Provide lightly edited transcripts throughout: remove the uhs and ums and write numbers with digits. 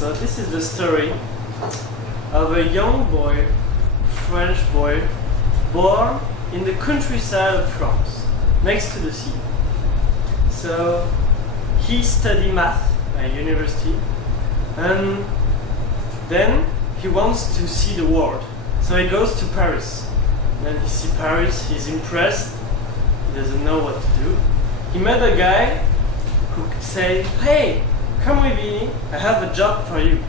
So this is the story of a young boy, French boy, born in the countryside of France, next to the sea. So he studied math at university, and then he wants to see the world. So he goes to Paris. Then he sees Paris, he's impressed, he doesn't know what to do. He met a guy who said, "Hey, come with me, I have a job for you."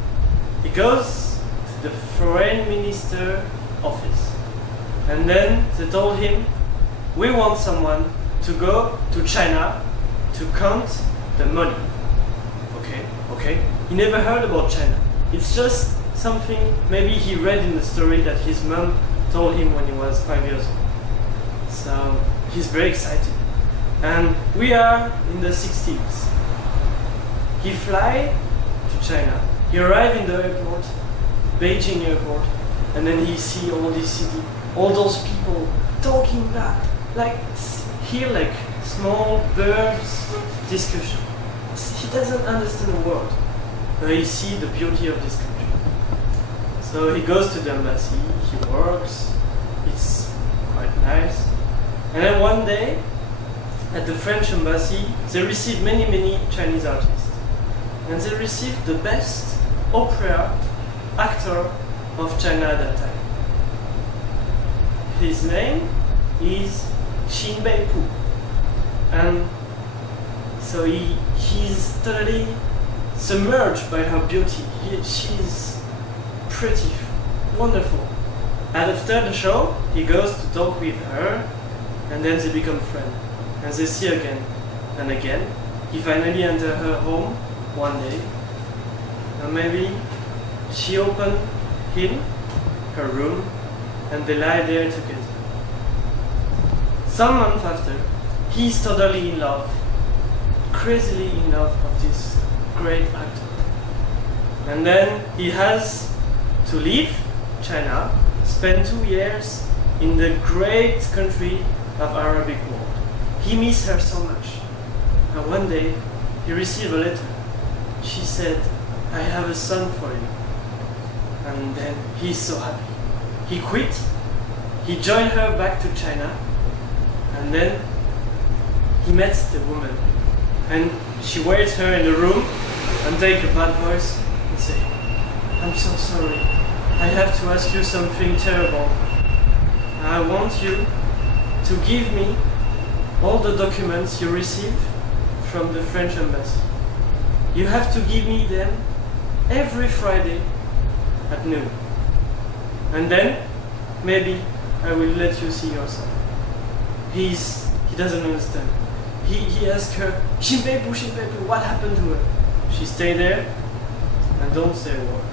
He goes to the foreign minister office, and then they told him, "We want someone to go to China to count the money." Okay. He never heard about China. It's just something maybe he read in the story that his mom told him when he was 5 years old. So he's very excited. And we are in the 60s. He fly to China. He arrived in the airport, Beijing airport, and then he see all this city, all those people talking like small birds discussion. He doesn't understand the word, but he see the beauty of this country. So he goes to the embassy, he works, it's quite nice. And then one day, at the French embassy, they receive many Chinese artists. And they received the best opera actor of China at that time. His name is Thibaut. And so he's totally submerged by her beauty. She's pretty, wonderful. And after the show, he goes to talk with her, and then they become friends. And they see again and again. He finally enters her home one day, and maybe she opened her room, and they lie there together. Some months after, he's totally in love, crazily in love of this great actor. And then he has to leave China, spend 2 years in the great country of Arabic world. He misses her so much. And one day, he received a letter. She said, "I have a son for you." And then he's so happy. He quit, he joined her back to China, and then he met the woman. And she waits her in the room and take a bad voice and say, "I'm so sorry. I have to ask you something terrible. I want you to give me all the documents you received from the French embassy. You have to give me them every Friday at noon. And then, maybe I will let you see your son." He doesn't understand. He asks her, Thibaut, what happened to her?" She stay there and don't say a word.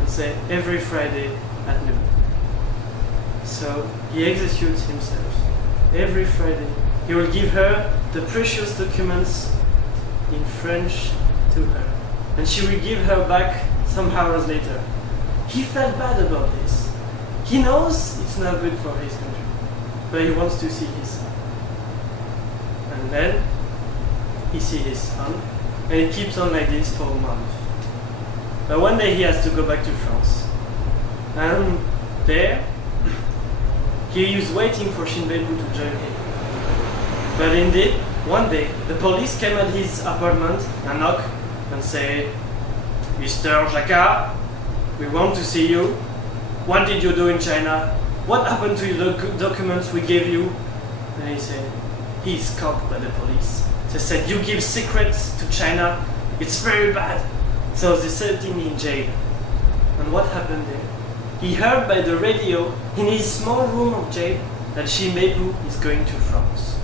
And say, "Every Friday at noon." So he executes himself. Every Friday, he will give her the precious documents in French to her. And she will give her back some hours later. He felt bad about this. He knows it's not good for his country, but he wants to see his son. And then he sees his son, and it keeps on like this for a month. But one day he has to go back to France. And there, he is waiting for Thibaut to join him. But indeed, one day, the police came at his apartment and knocked and said, "Mr. Jacquard, we want to see you. What did you do in China? What happened to the documents we gave you?" And he said, he's caught by the police. They said, "You give secrets to China, it's very bad." So they set him in jail. And what happened there? He heard by the radio in his small room of jail that Thibaut is going to France.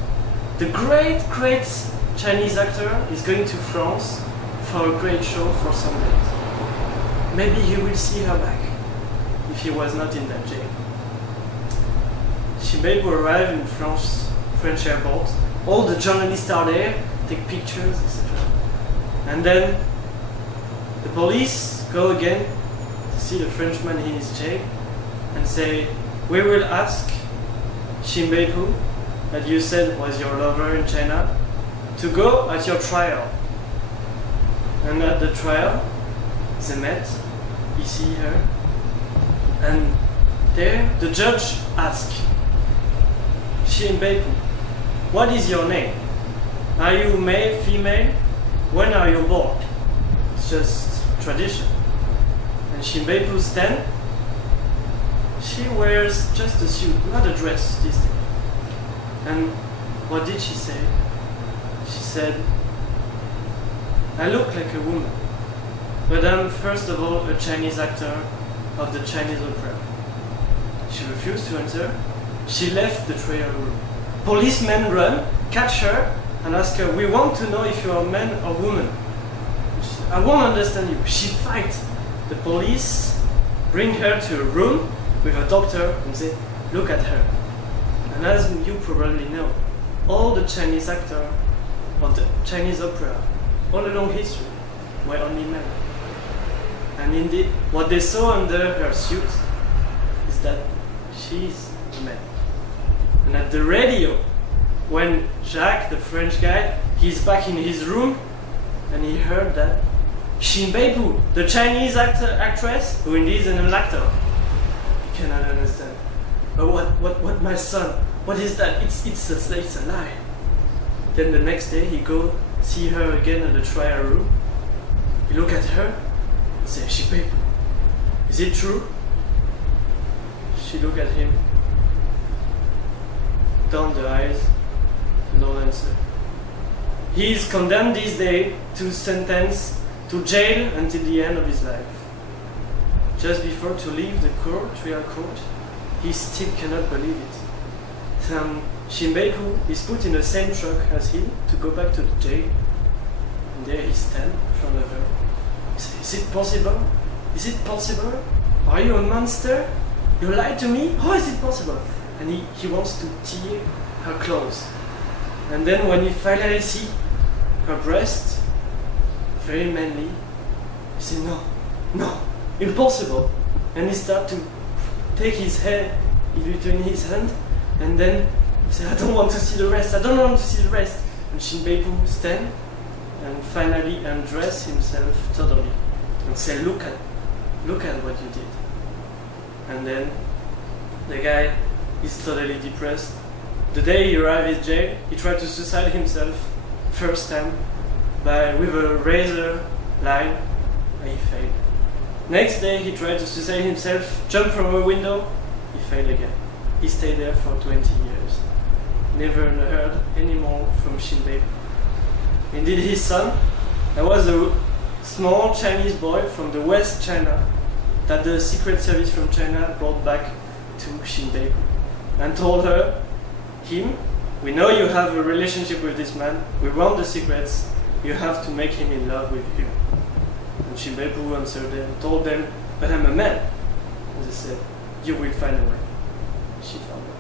The great Chinese actor is going to France for a great show for some days. Maybe he will see her back if he was not in that jail. Thibaut arrived in French airport. All the journalists are there, take pictures, etc. And then the police go again to see the Frenchman in his jail and say, "We will ask Thibaut, that you said was your lover in China, to go at your trial." And at the trial, They met, he see her, and there the judge asked, Shinbeipu, what is your name? Are you male, female? When are you born? It's just tradition. And Shinbeipu stand. She wears just a suit, not a dress this day. And what did she say? She said, I look like a woman, but I'm first of all a Chinese actor of the Chinese opera. She refused to answer. She left the trial room. Policemen run, catch her, and ask her, we want to know if you are a man or woman. She said, I won't understand you. She fights. The police bring her to a room with a doctor and say, look at her. And as you probably know, all the Chinese actors of the Chinese opera, all along history, were only men. And indeed, what they saw under her suit is that she's a man. And at the radio, when Jacques, the French guy, he's back in his room, and he heard that Shinbeipu, the Chinese actress, who indeed is an actor, he cannot understand. But what, my son? What is that? It's a lie. Then the next day he go see her again in the trial room. He look at her and say, Shinbeipu, is it true? She look at him, down the eyes, no answer. He is condemned this day to sentence to jail until the end of his life. Just before to leave the trial court, he still cannot believe it. Shinbeipu is put in the same truck as him to go back to the jail. And there he stands in front of her. He says, is it possible? Is it possible? Are you a monster? You lied to me? How is it possible? And he wants to tear her clothes. And then when he finally see her breast, very manly, he said, no, impossible. And he start to take his head in between his hands, and then he said, I don't want to see the rest, I don't want to see the rest. And Shinbeipu stand and finally undress himself totally and say, look at what you did. And then the guy is totally depressed. The day he arrived in jail, he tried to suicide himself first time with a razor line, and he failed. Next day he tried to suicide himself, jumped from a window, he failed again. He stayed there for 20 years. Never heard any more from Shinbeipu. Indeed, his son, there was a small Chinese boy from the West China that the Secret Service from China brought back to Shinbeipu and told her, we know you have a relationship with this man, we want the secrets, you have to make him in love with you. And Shinbeipu answered them, told them, but I'm a man. And they said, you will find a way. She found her.